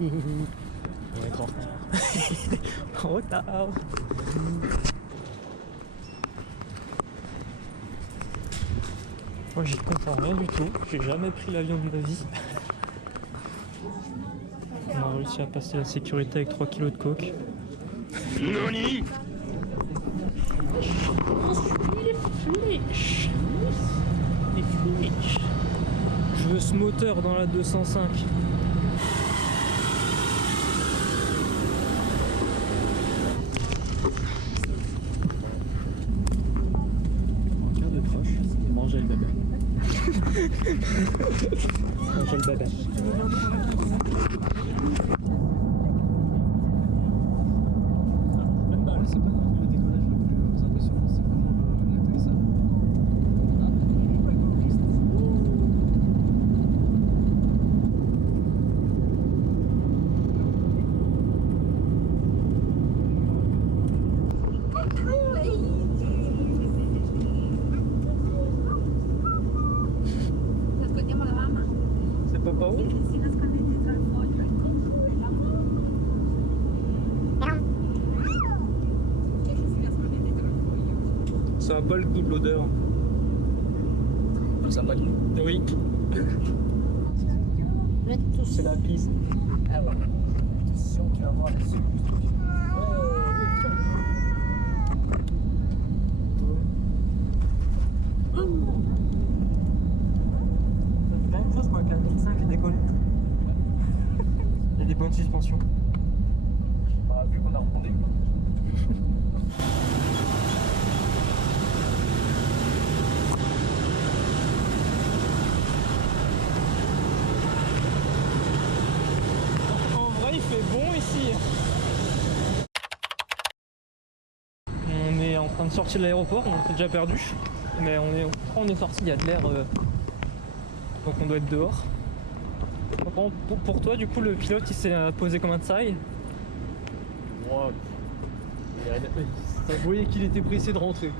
On est en retard. En retard. Moi j'y comprends rien du tout, j'ai jamais pris l'avion de ma vie. On a réussi à passer la sécurité avec 3 kilos de coke. Noni. Les flèches. Les flèches. Je veux ce moteur dans la 205. En cas de proche, mangez le bébé. Manger le bébé. Même pas, c'est pas le décollage le plus impressionnant, c'est vraiment l'atterrissage. Ascoltiamo la mamma. C'est pas où? Si nasconde dietro al foglio. Si nasconde dietro al foglio. Ça a pas le goût de l'odeur. Ça pas de goût. Oui, c'est la piste. Ah ouais. Attention, tu vas voir les yeux. C'est la même chose qu'avec la 1005 qui décolle. Il y a des bonnes suspensions. Bah, vu qu'on a rondé. En vrai, il fait bon ici. On est en train de sortir de l'aéroport, on s'est déjà perdu. Mais on est sorti, il y a de l'air. Donc on doit être dehors. Pour toi, du coup, le pilote il s'est posé combien de taille? Moi, vous voyez qu'il était pressé de rentrer.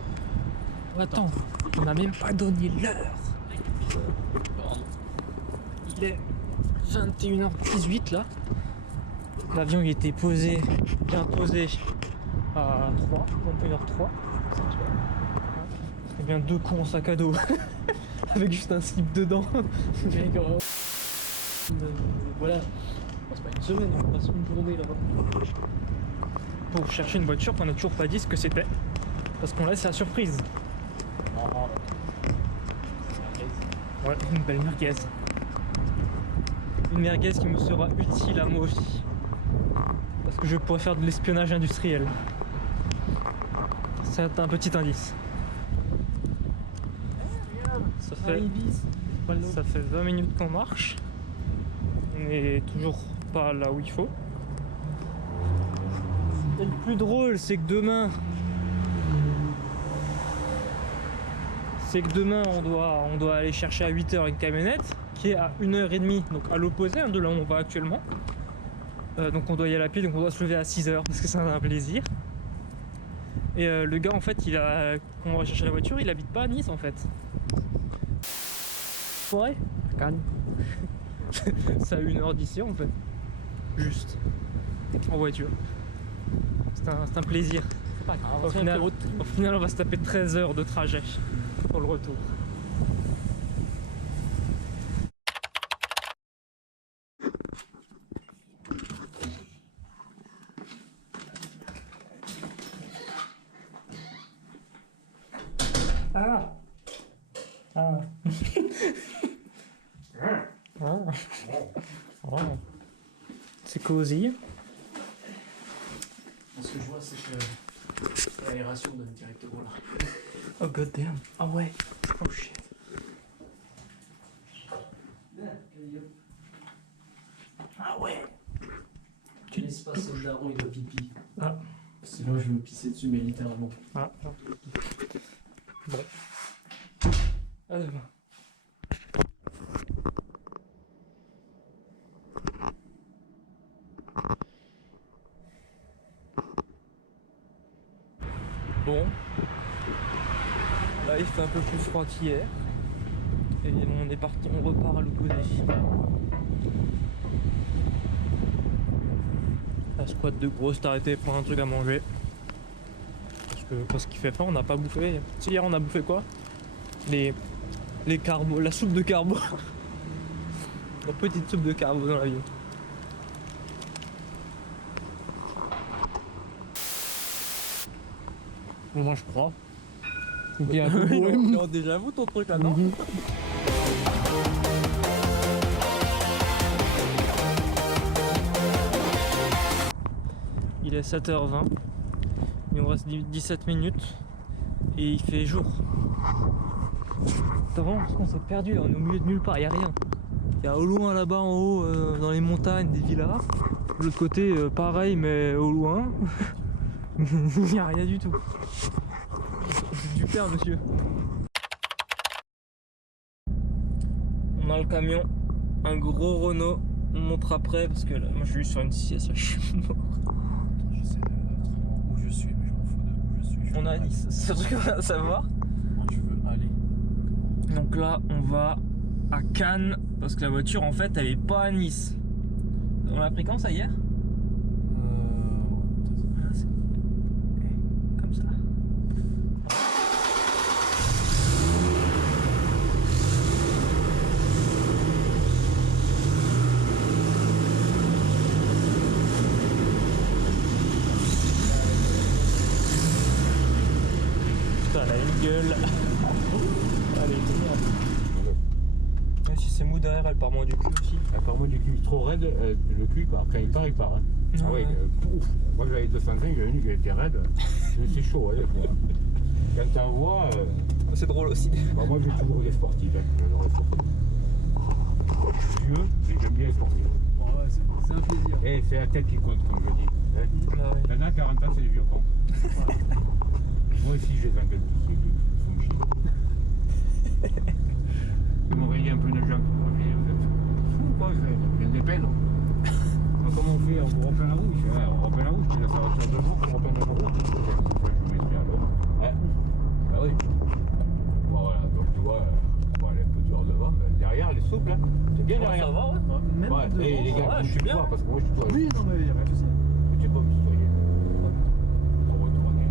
Attends, on n'a même pas donné l'heure. Il est 21h18 là. L'avion il était posé, bien posé à 3, 21h03. C'est bien deux cons en sac à dos avec juste un slip dedans. Voilà. C'est pas une semaine, on passe une journée là-bas. Pour chercher une voiture qu'on n'a toujours pas dit ce que c'était. Parce qu'on laisse la surprise. Ouais, une belle merguez. Une merguez qui me sera utile à moi aussi. Parce que je pourrais faire de l'espionnage industriel. C'est un petit indice. Ça fait 20 minutes qu'on marche. On n'est toujours pas là où il faut. Et le plus drôle, c'est que demain, on doit aller chercher à 8h une camionnette qui est à 1h30, donc à l'opposé de là où on va actuellement. Donc on doit y aller à pied, donc on doit se lever à 6h parce que c'est un plaisir. Et le gars en fait, quand on va chercher la voiture, il habite pas à Nice en fait. Ouais, calme. C'est à 1h d'ici en fait. Juste. En voiture. C'est un plaisir. Au final, on va se taper 13 heures de trajet pour le retour. Ah. Ah. Oh. C'est cosy. Ce que je vois, c'est que l'aération donne directement là. Oh god damn. Ah ouais. Oh shit. Ah ouais. Tu laisses passer le daron, il doit pipi. Ah. Sinon, je vais me pisser dessus, mais littéralement. Ah. Bon. À demain. Bon. Là, il fait un peu plus froid qu'hier. Et on est parti, on repart à l'opposé. La squat de gros, s'est arrêté prendre un truc à manger. Parce qu'il fait faim, on n'a pas bouffé. Tu sais, hier on a bouffé quoi? Les carbos, la soupe de carbo. La petite soupe de carbo dans l'avion. Moi je crois. Non, déjà vous ton truc là, non? Il est 7h20. Il nous reste 17 minutes. Et il fait jour. T'as vraiment l'impression qu'on s'est perdu là, on est au milieu de nulle part, il n'y a rien. Il y a au loin là-bas en haut, dans les montagnes, des villas. De l'autre côté, pareil, mais au loin. Il n'y a rien du tout. C'est du père, monsieur. On a le camion, un gros Renault. On montre après parce que là, moi je suis sur une sieste, là, je suis mort. J'essaie de savoir où je suis, mais je m'en fous de où je suis. On est à Nice, c'est un truc qu'on va savoir. Moi je veux aller. Donc là, on va à Cannes parce que la voiture en fait elle est pas à Nice. On l'a pris quand ça hier? Ah, c'est- Comme ça. Putain, elle a une gueule. Allez, même si c'est mou derrière, elle part moins du cul aussi. Apparemment du cul trop raide, le cul part. Quand il part, il part. Hein. Ouais. Ah ouais, ouf. Moi j'avais 205, j'avais une qui était raide. C'est chaud, hein, des fois. Quand t'en vois, C'est drôle aussi. bah, moi j'ai toujours des sportifs. Hein. J'adore les sportifs. Je suis vieux, mais j'aime bien les sportifs. Bon, ouais, c'est un plaisir. Et c'est la tête qui compte, comme je dis. Hein. Bah ouais. Maintenant, à 40 ans, c'est des vieux cons. Voilà. Moi aussi, je les engueule tous, ils font me chier. Ils m'ont rayé un peu de jambes. Vous êtes fous, quoi, je viens des peines. Donc, comment on fait? On vous repeint la roue? Je fais, ouais, on repeint la roue, je dis, ça va faire 2 jours qu'on repeint la roue. Je me mets à l'eau. Ouais. Bah oui. Bon, voilà, donc tu vois, bon, elle est un peu dure devant, mais derrière, elle est souple. Hein. C'est bien Ouais, derrière. ça va, ouais. Même Ouais, devant, et les gars, ouais, vous je suis me bien. tutoiez, parce que moi je tutoie. Oui, non, mais il n'y a pas de souci. Mais tu peux pas me tutoyer. Pour retourner.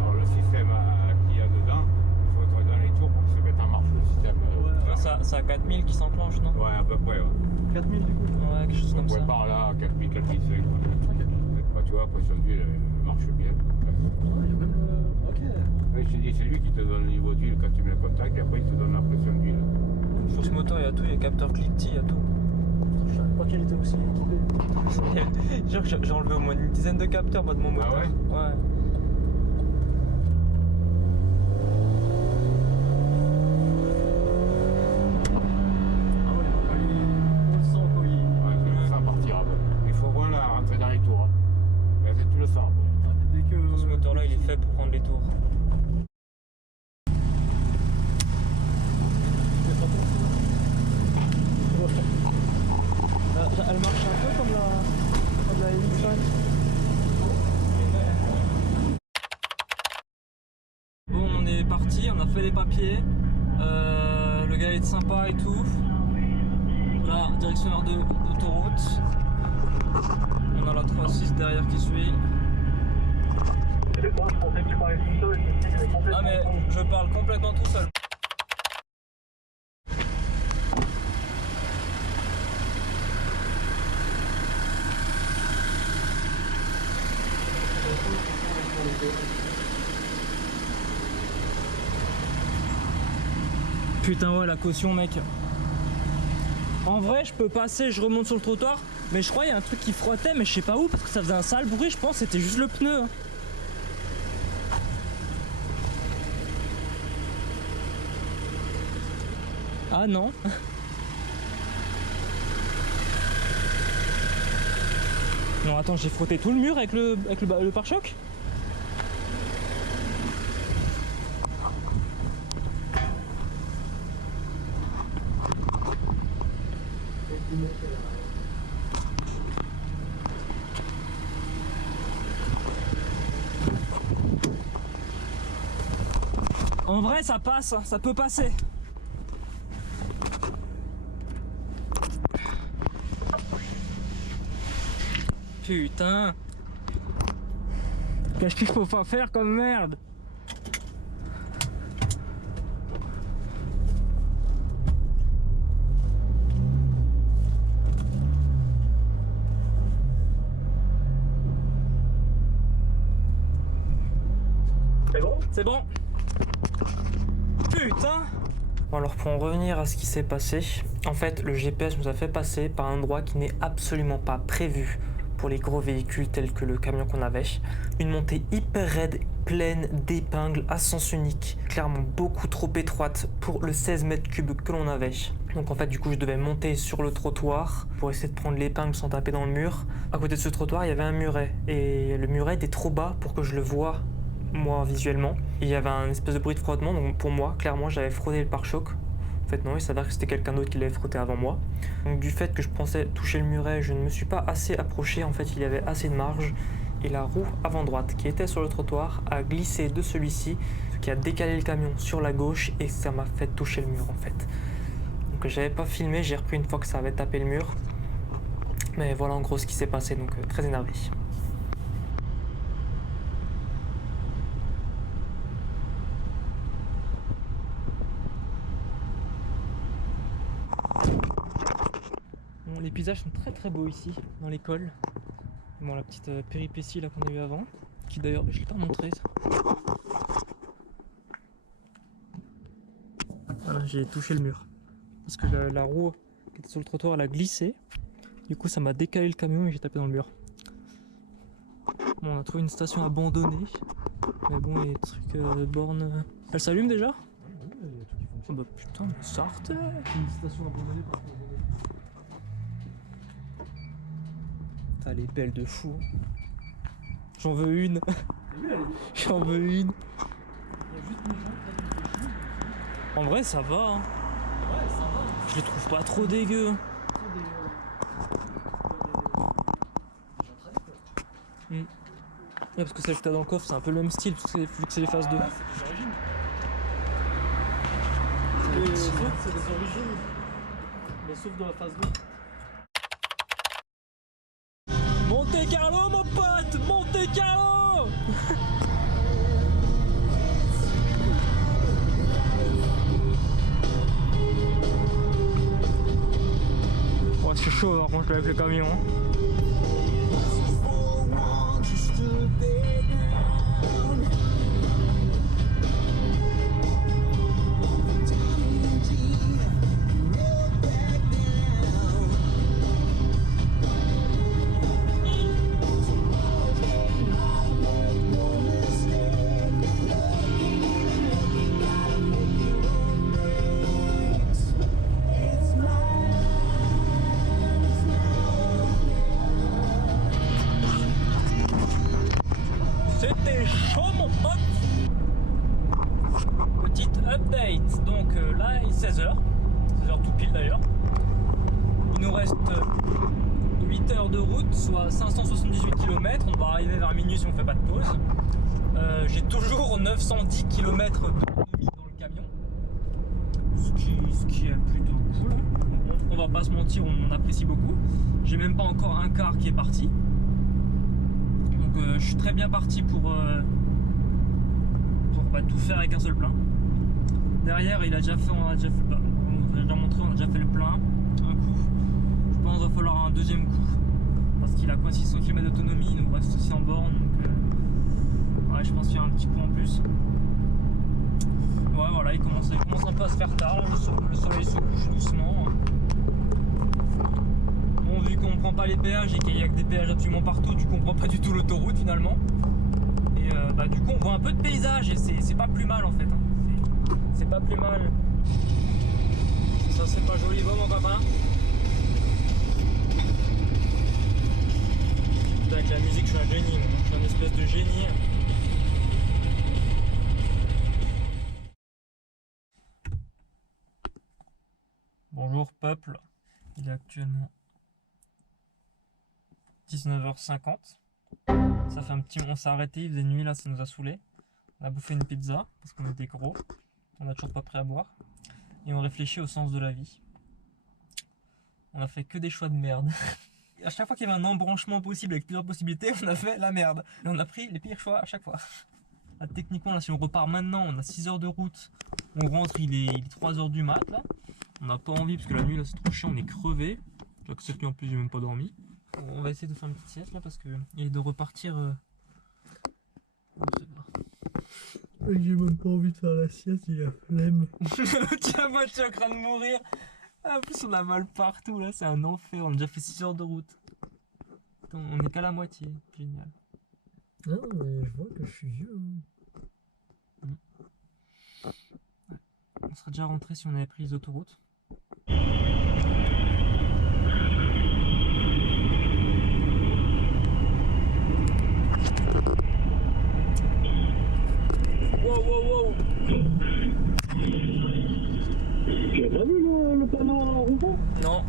Alors le système qu'il y a dedans, il faut être dans les tours pour que se mette en marche le système. Ça a 4000 qui s'enclenche, non? Ouais, à peu près. Ouais. 4000 du coup. Ouais, quelque chose comme Ouais, ça. par là, 4000, 4005. Ok. Bah, tu vois, la pression d'huile elle marche bien. Ah, il y a même le. Ok. Oui, je te dis, c'est lui qui te donne le niveau d'huile quand tu mets le contact et après il te donne la pression d'huile. Sur ce moteur, il y a tout, il y a capteur click-t, il y a tout. Je savais pas qu'elle était aussi équipée. Genre que j'ai enlevé au moins une dizaine de capteurs moi de mon Ah moteur. ouais? Ouais. Ah ouais, on le sent quand il. Ouais, ça partira. Il faut vraiment la rentrer dans les tours. Hein. Mais tu le sens. Bon. Dès que. Ce moteur-là, il est fait pour prendre les tours. Elle marche un peu comme la M5. Bon, on est parti, on a fait les papiers. Le gars est sympa et tout. Là, direction d'autoroute. On a la 3.6 derrière qui suit. Ah mais je parle complètement tout seul. Putain ouais la caution mec. En vrai je peux passer, je remonte sur le trottoir, mais je crois qu'il y a un truc qui frottait mais je sais pas où parce que ça faisait un sale bruit, je pense que c'était juste le pneu. Ah non. Non attends, j'ai frotté tout le mur avec le pare-choc. En vrai, ça passe, ça peut passer. Putain. Qu'est-ce qu'il faut pas faire comme merde? C'est bon? C'est bon. Putain. Bon alors pour en revenir à ce qui s'est passé, en fait le GPS nous a fait passer par un endroit qui n'est absolument pas prévu pour les gros véhicules tels que le camion qu'on avait. Une montée hyper raide, pleine d'épingles à sens unique, clairement beaucoup trop étroite pour le 16 mètres cubes que l'on avait. Donc en fait du coup je devais monter sur le trottoir pour essayer de prendre l'épingle sans taper dans le mur. À côté de ce trottoir il y avait un muret et le muret était trop bas pour que je le voie moi visuellement. Et il y avait un espèce de bruit de frottement, donc pour moi clairement j'avais frotté le pare-choc. En fait non, il s'avère que c'était quelqu'un d'autre qui l'avait frotté avant moi. Donc du fait que je pensais toucher le muret, je ne me suis pas assez approché, en fait il y avait assez de marge. Et la roue avant droite qui était sur le trottoir a glissé de celui-ci, ce qui a décalé le camion sur la gauche et ça m'a fait toucher le mur en fait. Donc j'avais pas filmé, j'ai repris une fois que ça avait tapé le mur. Mais voilà en gros ce qui s'est passé, donc très énervé. Bon, les paysages sont très beaux ici, dans l'école. Bon, la petite péripétie là qu'on a eu avant, qui d'ailleurs, je l'ai pas montré ça. Voilà, j'ai touché le mur. Parce que la roue qui était sur le trottoir, elle a glissé. Du coup, ça m'a décalé le camion et j'ai tapé dans le mur. Bon, on a trouvé une station abandonnée. Mais bon, les trucs de borne... Elle s'allume déjà? Oui, il y a tout qui fonctionne. Oh bah putain, mais sortez! Une station abandonnée par contre. Elle est belle de fou. J'en veux une. T'as vu, elle est... J'en veux une. Il y a juste une jambe qui a une En vrai, ça va. Hein. Ouais, ça va. Je les trouve pas trop dégueux. Ouais, parce que celle que t'as dans le coffre, c'est un peu le même style, parce que vu que c'est les phases 2. Ah, c'est des origines. Les autres, c'est des origines. Mais sauf dans la phase 2. Monte Carlo, mon pote! Monte Carlo! Oh, c'est chaud, par contre, avec le camion. C'était chaud mon pote. Petite update, donc là il est 16h, 16h tout pile d'ailleurs. Il nous reste 8 heures de route, soit 578 km, on va arriver vers minuit si on fait pas de pause. J'ai toujours 910 km d'autonomie dans le camion, ce qui est plutôt cool. On va pas se mentir, on apprécie beaucoup. J'ai même pas encore un quart qui est parti. Donc je suis très bien parti pour tout faire avec un seul plein. Derrière il a déjà fait, on a déjà montré, on a déjà fait le plein, un coup. Je pense qu'il va falloir un deuxième coup parce qu'il a quoi 600 km d'autonomie, il nous reste aussi en borne, donc ouais, je pense qu'il y a un petit coup en plus. Ouais voilà, il commence un peu à se faire tard, là, le soleil se couche doucement. Bon, vu qu'on prend pas les péages et qu'il y a que des péages absolument partout, du coup on prend pas du tout l'autoroute finalement. Et du coup on voit un peu de paysage et c'est pas plus mal en fait. Hein. C'est pas plus mal. Ça c'est pas joli, va mon copain. Putain, avec la musique je suis un génie, moi. Je suis un espèce de génie. Bonjour peuple, il est actuellement 19h50. Ça fait un petit moment, on s'est arrêté, il faisait nuit là, ça nous a saoulé. On a bouffé une pizza parce qu'on était gros. On n'a toujours pas pris à boire. Et on réfléchit au sens de la vie. On a fait que des choix de merde. À chaque fois qu'il y avait un embranchement possible avec plusieurs possibilités, on a fait la merde. Et on a pris les pires choix à chaque fois. Là, techniquement, là, si on repart maintenant, on a 6 heures de route. On rentre, il est 3 heures du mat. Là. On n'a pas envie parce que la nuit, là, c'est trop chiant, on est crevé. Que cette nuit en plus, j'ai même pas dormi. On va essayer de faire une petite sieste là parce que et de repartir. J'ai même pas envie de faire la sieste, il a flemme. Tiens, moi, tu es en train de mourir. En plus, on a mal partout là, c'est un enfer. On a déjà fait 6 heures de route. Attends, on est qu'à la moitié. Génial. Non, mais je vois que je suis vieux. On serait déjà rentré si on avait pris les autoroutes. Wow, wow, wow. Tu as pas vu le panneau en roulant? Non.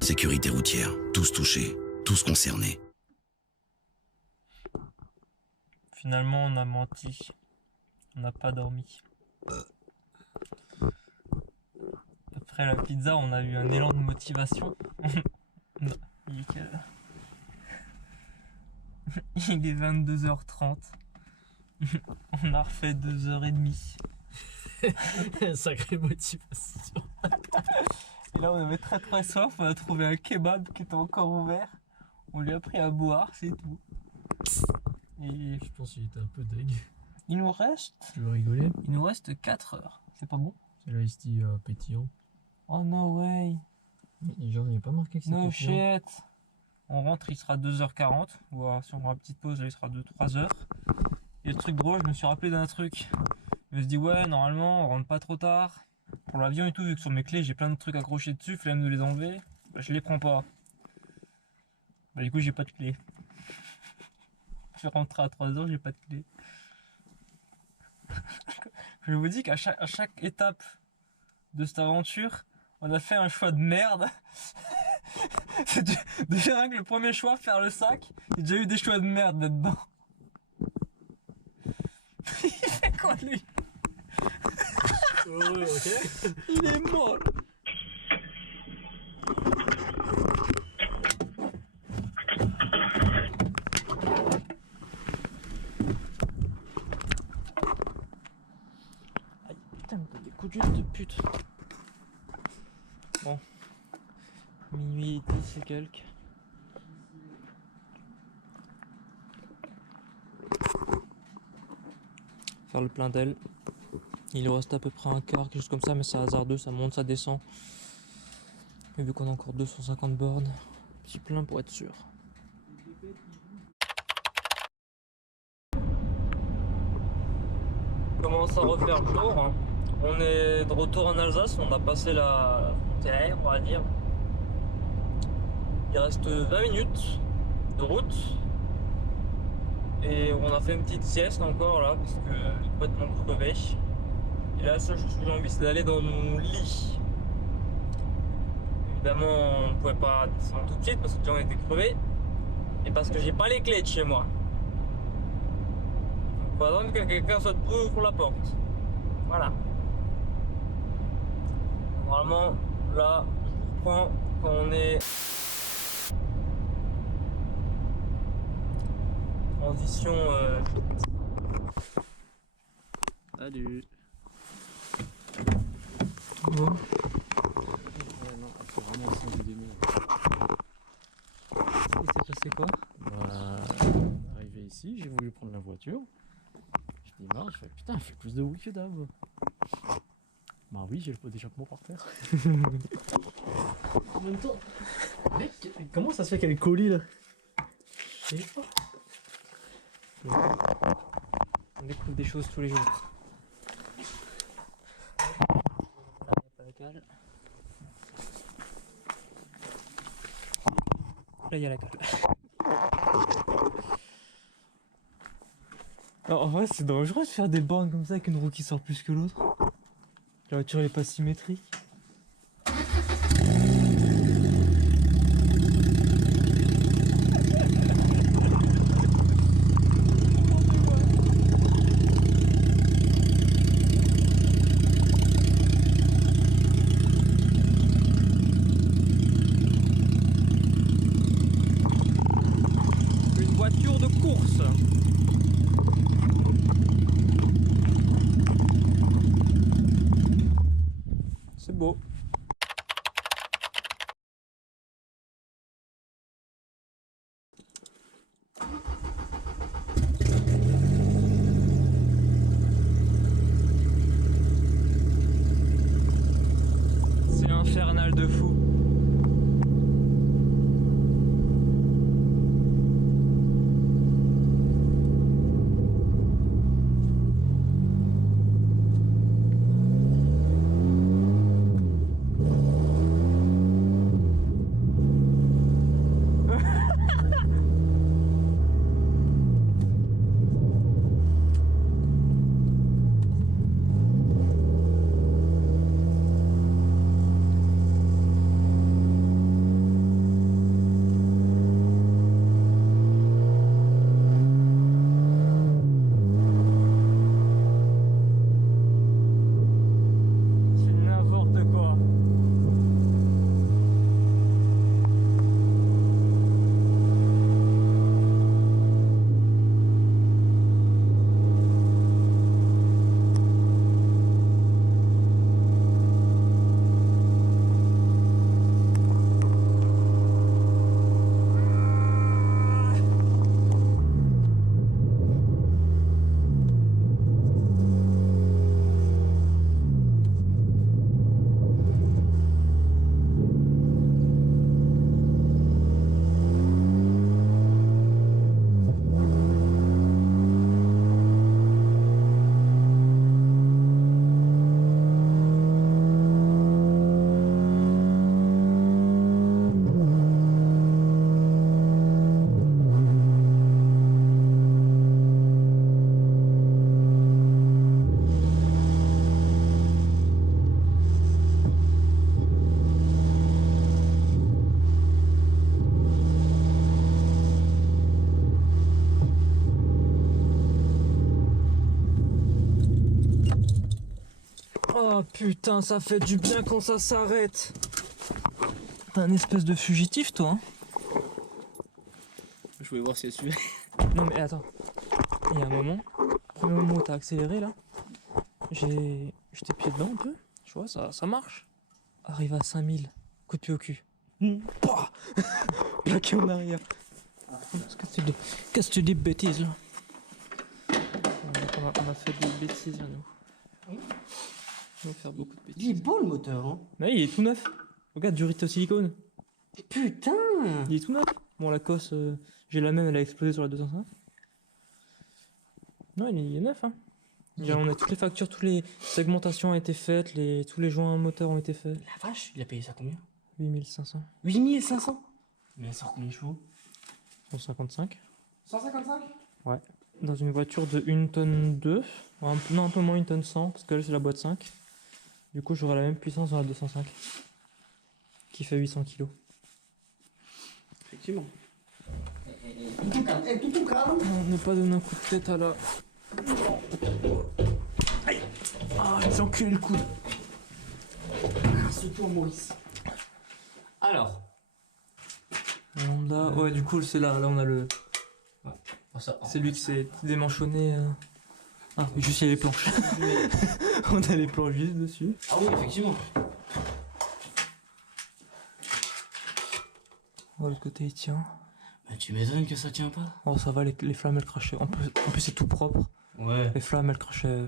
Sécurité routière, tous touchés, tous concernés. Finalement, on a menti. On n'a pas dormi. Après la pizza, on a eu un élan de motivation. Non, il est quelle heure? Il est 22h30. On a refait 2h30. Sacrée motivation. Et là, on avait très soif. On a trouvé un kebab qui était encore ouvert. On lui a pris à boire, c'est tout. Et Je pense qu'il était un peu deg. il nous reste. Tu veux rigoler? Il nous reste 4 heures. C'est pas bon? C'est là, ici pétillant. Oh no way. Genre, il n'y a pas marqué que c'est No pétillant. shit. On rentre, il sera 2h40. Ou alors, si on prend une petite pause, là, il sera 2-3 heures. Et le truc drôle, je me suis rappelé d'un truc. Je me suis dit, ouais, normalement, on rentre pas trop tard. Pour l'avion et tout, vu que sur mes clés, j'ai plein de trucs accrochés dessus, flemme de les enlever. Bah, je les prends pas. Bah, du coup, j'ai pas de clé. Je vais rentrer à 3h, j'ai pas de clé. Je vous dis qu'à chaque étape de cette aventure, on a fait un choix de merde. Déjà rien que le premier choix, faire le sac, il y a déjà eu des choix de merde là-dedans. Il fait quoi lui? Ok. Il est mort. Aïe, putain, mais des coups de jus de pute. Bon. Minuit 10 et quelques. Faire le plein d'aile. Il lui reste à peu près un quart, quelque chose comme ça, mais c'est hasardeux, ça monte, ça descend. Et vu qu'on a encore 250 bornes, petit plein pour être sûr. On commence à refaire le jour. Hein. On est de retour en Alsace, on a passé la frontière, on va dire. Il reste 20 minutes de route. Et on a fait une petite sieste encore là, parce que je suis complètement crevé. Et là, la seule chose que j'ai envie, c'est d'aller dans mon lit. Évidemment, on ne pouvait pas descendre tout de suite parce que déjà on était crevé. Et parce que j'ai pas les clés de chez moi. Donc, il faut attendre que quelqu'un soit debout pour la porte. Voilà. Normalement, là, je reprends quand on est. Transition. Salut. Bon. Ouais, non, c'est vraiment sans du démon. Il s'est passé quoi? Arrivé ici, j'ai voulu prendre la voiture. Je démarre, je fais putain, elle fait plus de bruit que d'hab. Bah oui, j'ai le pot d'échappement par terre. En même temps, mec, comment ça se fait qu'elle est collée là? Je sais pas. On découvre des choses tous les jours. Là, il y a la cale. Alors, en vrai, c'est dangereux de faire des bornes comme ça avec une roue qui sort plus que l'autre. La voiture elle est pas symétrique. C'est beau. C'est infernal de fou. C'est n'importe quoi. Oh putain, ça fait du bien quand ça s'arrête. T'es un espèce de fugitif, toi. Hein. Je voulais voir si elle suivait. Non mais attends. Il y a un moment, premier moment où t'as accéléré là, j'étais pied dedans un peu. Je vois, ça marche. Arrive à 5000, coup de pied au cul. Pouah plaqué en arrière. Qu'est-ce que tu dis de bêtises là? On a fait des bêtises là, nous. On va faire beaucoup de bêtises. Il est beau le moteur, hein. Mais il est tout neuf. Regarde, durite au silicone. Putain. Il est tout neuf. Bon, la cosse, j'ai la même, elle a explosé sur la 205. Non, il est neuf, hein. Déjà, on a toutes les factures, toutes les segmentations ont été faites, tous les joints moteurs ont été faits. La vache, il a payé ça combien? 8500. 8500. Mais elle sort combien de chevaux? 155. 155. Dans une voiture de 1 tonne 2. Non, un peu moins 1 tonne 100, parce que là, c'est la boîte 5. Du coup, j'aurai la même puissance dans la 205. Qui fait 800 kg. Effectivement. Tout calme, tout calme. On ne pas donner un coup de tête à la... Aïe. Ah, j'ai enculé le coude. Ce tour, Maurice. Alors. Lambda. Ouais, du coup, c'est là on a le... C'est lui qui s'est démanchonné. Ah, mais juste il y a les planches. On a les planches juste dessus. Ah oui, effectivement. Oh, le côté il tient. Bah, tu m'étonnes que ça tient pas. Oh, ça va, les flammes elles crachaient. En plus, c'est tout propre. Ouais. Les flammes elles crachaient.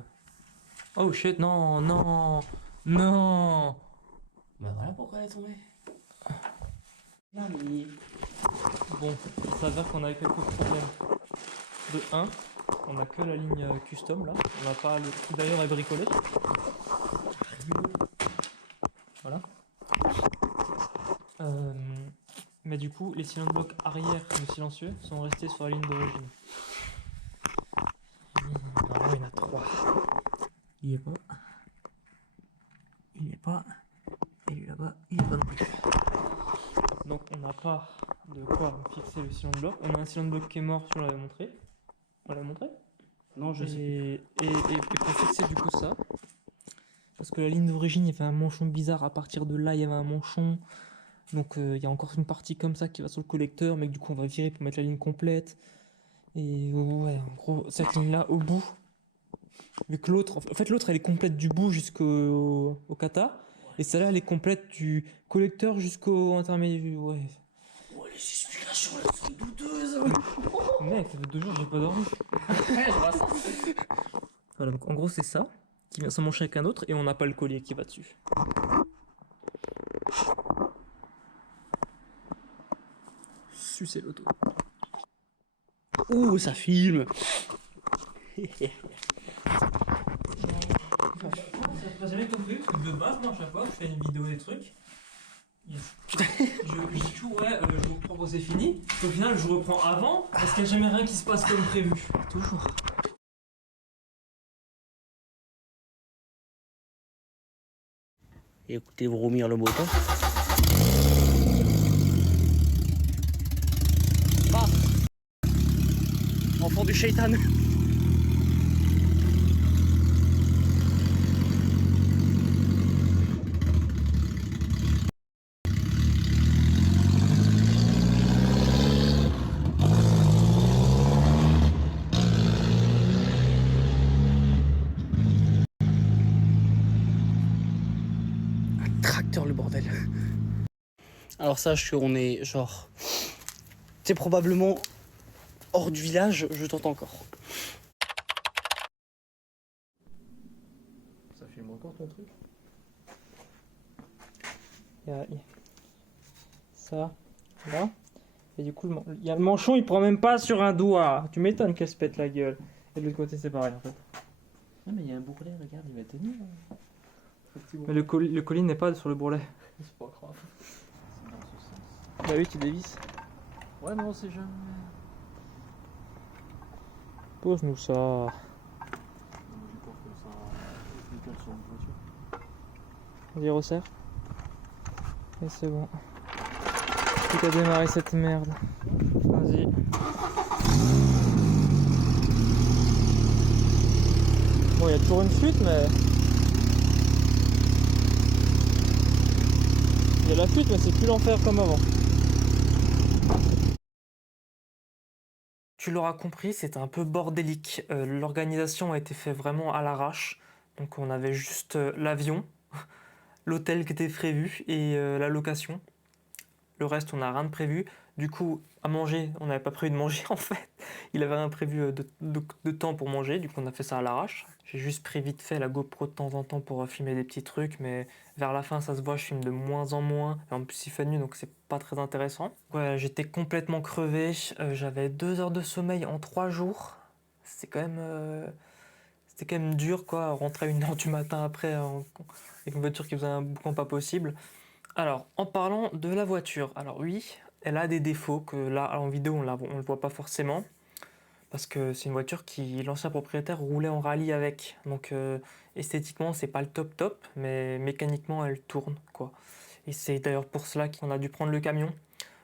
Oh shit, non, non, non. Bah voilà pourquoi elle est tombée. Là, mais... Bon, il s'avère qu'on a quelques problèmes. De 1, on a que la ligne custom là. On n'a pas le truc d'ailleurs à bricoler. Voilà. Mais du coup, les cylindres blocs arrière de silencieux sont restés sur la ligne d'origine. Normalement, il y en a 3. Il y est pas. Il y est pas. Et lui là-bas, il est pas non plus. Donc on n'a pas de quoi fixer le cylindre bloc. On a un cylindre bloc qui est mort, si on l'avait montré. On l'avait montré. Non, je sais. Et pour fixer du coup ça, parce que la ligne d'origine, il y avait un manchon bizarre. À partir de là, il y avait un manchon. Donc il y a encore une partie comme ça qui va sur le collecteur, mais que du coup on va virer pour mettre la ligne complète. Et ouais, en gros, cette ligne-là, au bout, vu que l'autre, en fait l'autre elle est complète du bout jusqu'au kata. Et celle-là, elle est complète du collecteur jusqu'au intermédiaire. Ouais. Oh, les explications là sont douteuses. Mec, ça fait 2 jours que j'ai pas dormi. Ouais, je vois ça. Voilà, donc en gros, c'est ça qui vient s'emmancher avec un autre et on n'a pas le collier qui va dessus. Sucer l'auto. Ouh, ça filme. T'as jamais compris parce que de base, moi, à chaque fois que je fais une vidéo des trucs, je dis toujours ouais, je vous reprends quand c'est fini. Au final, je reprends avant parce qu'il n'y a jamais rien qui se passe comme prévu. Toujours. Écoutez vomir le moteur. Ah, enfant du shaitan. Tracteur le bordel. Alors sache qu'on est genre... C'est probablement hors du village, je t'entends encore. Ça filme encore ton truc? Il y a ça, là. Et du coup, il y a le manchon, il prend même pas sur un doigt. Tu m'étonnes qu'elle se pète la gueule. Et de l'autre côté, c'est pareil en fait. Non, mais il y a un bourrelet, regarde, il va tenir. Mais le collier n'est pas sur le bourrelet. C'est pas grave. C'est dans ce sens. Bah oui, tu dévisses. Ouais, mais on sait jamais. Pose-nous ça. Moi, j'ai peur que ça décale sur une voiture. Vas-y, resserre. Et c'est bon. Plus qu'à démarrer cette merde. Vas-y. Bon, il y a toujours une fuite, mais... Il y a la fuite, mais c'est plus l'enfer comme avant. Tu l'auras compris, c'était un peu bordélique. L'organisation a été faite vraiment à l'arrache. Donc on avait juste l'avion, l'hôtel qui était prévu et la location. Le reste, on n'a rien de prévu. Du coup, à manger, on n'avait pas prévu de manger en fait. Il avait rien prévu de temps pour manger, du coup on a fait ça à l'arrache. J'ai juste pris vite fait la GoPro de temps en temps pour filmer des petits trucs, mais vers la fin ça se voit, je filme de moins en moins. Et en plus il fait nuit donc c'est pas très intéressant. Ouais, j'étais complètement crevé, j'avais 2 heures de sommeil en 3 jours. C'était quand même dur quoi, rentrer à 1 heure du matin après avec une voiture qui faisait un boucan pas possible. Alors, en parlant de la voiture, alors oui, elle a des défauts que là, en vidéo, on le voit pas forcément, parce que c'est une voiture qui, l'ancien propriétaire, roulait en rallye avec. Donc, esthétiquement, c'est pas le top top, mais mécaniquement, elle tourne, quoi. Et c'est d'ailleurs pour cela qu'on a dû prendre le camion,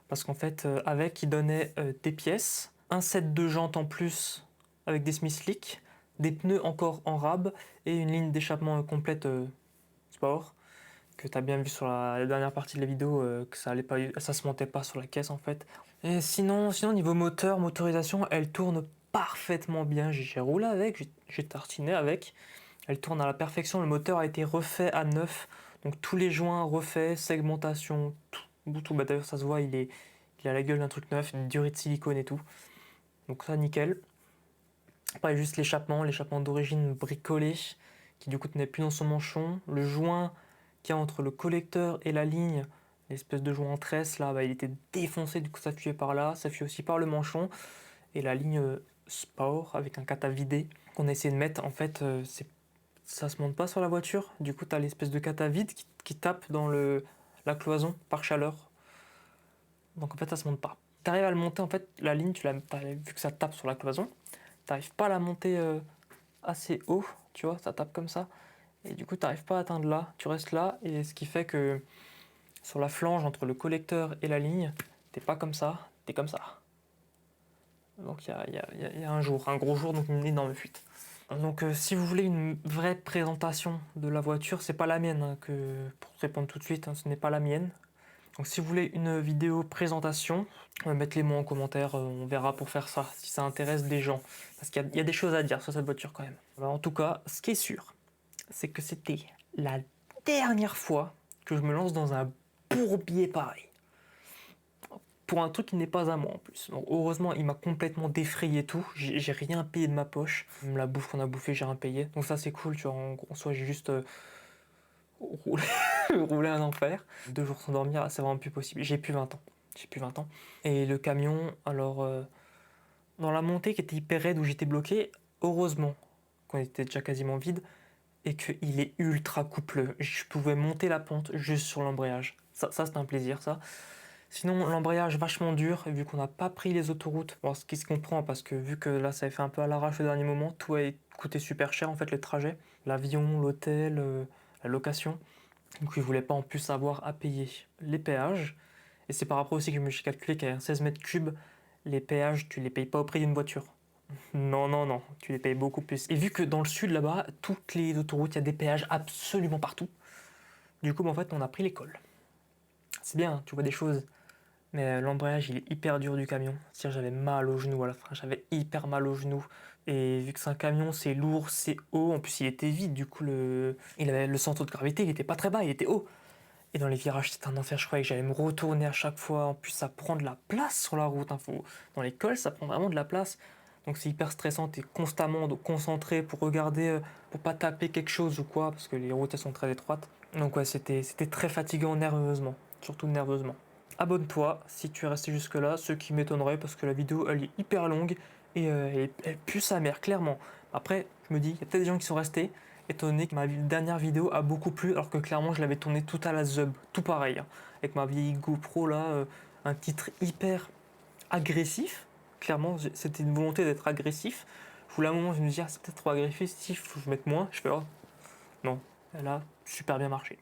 parce qu'en fait, avec, il donnait des pièces, un set de jantes en plus avec des Smith Slick, des pneus encore en rab, et une ligne d'échappement complète sport. Que tu as bien vu sur la dernière partie de la vidéo, que ça se montait pas sur la caisse en fait. Et sinon niveau motorisation, elle tourne parfaitement bien. J'ai roulé avec, j'ai tartiné avec. Elle tourne à la perfection, le moteur a été refait à neuf. Donc tous les joints refaits, segmentation, tout. Bah, d'ailleurs ça se voit, il a la gueule d'un truc neuf, une durée de silicone et tout. Donc ça nickel. Après juste l'échappement d'origine bricolé, qui du coup tenait plus dans son manchon. Le joint qu'il y a entre le collecteur et la ligne, l'espèce de joint en tresse là, bah, il était défoncé, du coup ça fuyait par là, ça fuyait aussi par le manchon. Et la ligne sport avec un cata vidé qu'on a essayé de mettre, en fait ça se monte pas sur la voiture, du coup tu as l'espèce de cata vide qui tape dans la cloison par chaleur. Donc en fait ça se monte pas. Tu arrives à le monter, en fait la ligne, vu que ça tape sur la cloison, tu n'arrives pas à la monter assez haut, tu vois, ça tape comme ça. Et du coup, tu n'arrives pas à atteindre là, tu restes là, et ce qui fait que sur la flange entre le collecteur et la ligne, t'es pas comme ça, t'es comme ça. Donc il y a un gros jour, donc une énorme fuite. Donc si vous voulez une vraie présentation de la voiture, c'est pas la mienne, hein, pour te répondre tout de suite, hein, ce n'est pas la mienne. Donc si vous voulez une vidéo présentation, mettez-les moi en commentaire, on verra pour faire ça, si ça intéresse des gens. Parce qu'il y a des choses à dire sur cette voiture quand même. Alors, en tout cas, ce qui est sûr, c'est que c'était la dernière fois que je me lance dans un bourbier pareil. Pour un truc qui n'est pas à moi en plus. Donc, heureusement, il m'a complètement défrayé tout. J'ai rien payé de ma poche. Même la bouffe qu'on a bouffée, j'ai rien payé. Donc ça, c'est cool. Tu vois, en soi, j'ai juste roulé, roulé un enfer. 2 jours sans dormir, c'est vraiment plus possible. J'ai plus 20 ans. J'ai plus 20 ans. Et le camion, alors, dans la montée qui était hyper raide où j'étais bloqué, heureusement qu'on était déjà quasiment vide et qu'il est ultra coupleux. Je pouvais monter la pente juste sur l'embrayage. Ça c'est un plaisir, ça. Sinon, l'embrayage vachement dur, vu qu'on n'a pas pris les autoroutes. Bon, ce qui se comprend, parce que vu que là, ça avait fait un peu à l'arrache au dernier moment, tout a coûté super cher, en fait, le trajet. L'avion, l'hôtel, la location. Donc, je voulais pas en plus avoir à payer les péages. Et c'est par rapport aussi que je me suis calculé qu'à 16 mètres cubes, les péages, tu les payes pas au prix d'une voiture. Non, non, non, tu les payes beaucoup plus. Et vu que dans le sud, là-bas, toutes les autoroutes, il y a des péages absolument partout. Du coup, en fait, on a pris l'école. C'est bien, tu vois des choses. Mais l'embrayage, il est hyper dur du camion. C'est-à-dire, j'avais mal au genou à la fin. J'avais hyper mal au genou. Et vu que c'est un camion, c'est lourd, c'est haut. En plus, il était vide. Du coup, il avait le centre de gravité, il était pas très bas, il était haut. Et dans les virages, c'était un enfer. Je croyais que j'allais me retourner à chaque fois. En plus, ça prend de la place sur la route. Dans les cols, ça prend vraiment de la place. Donc, c'est hyper stressant. T'es constamment concentré pour regarder, pour pas taper quelque chose ou quoi. Parce que les routes, elles sont très étroites. Donc, ouais, c'était très fatigant nerveusement. Surtout nerveusement. Abonne-toi si tu es resté jusque-là, ce qui m'étonnerait parce que la vidéo elle est hyper longue et elle pue sa mère, clairement. Après, je me dis, il y a peut-être des gens qui sont restés, étant donné que ma dernière vidéo a beaucoup plu, alors que clairement je l'avais tournée tout à la zub, tout pareil, hein, avec ma vieille GoPro là, un titre hyper agressif. Clairement, c'était une volonté d'être agressif. Je voulais à un moment, je me dis, ah, c'est peut-être trop agressif, faut que je mette moins. Je fais, oh, non, elle a super bien marché.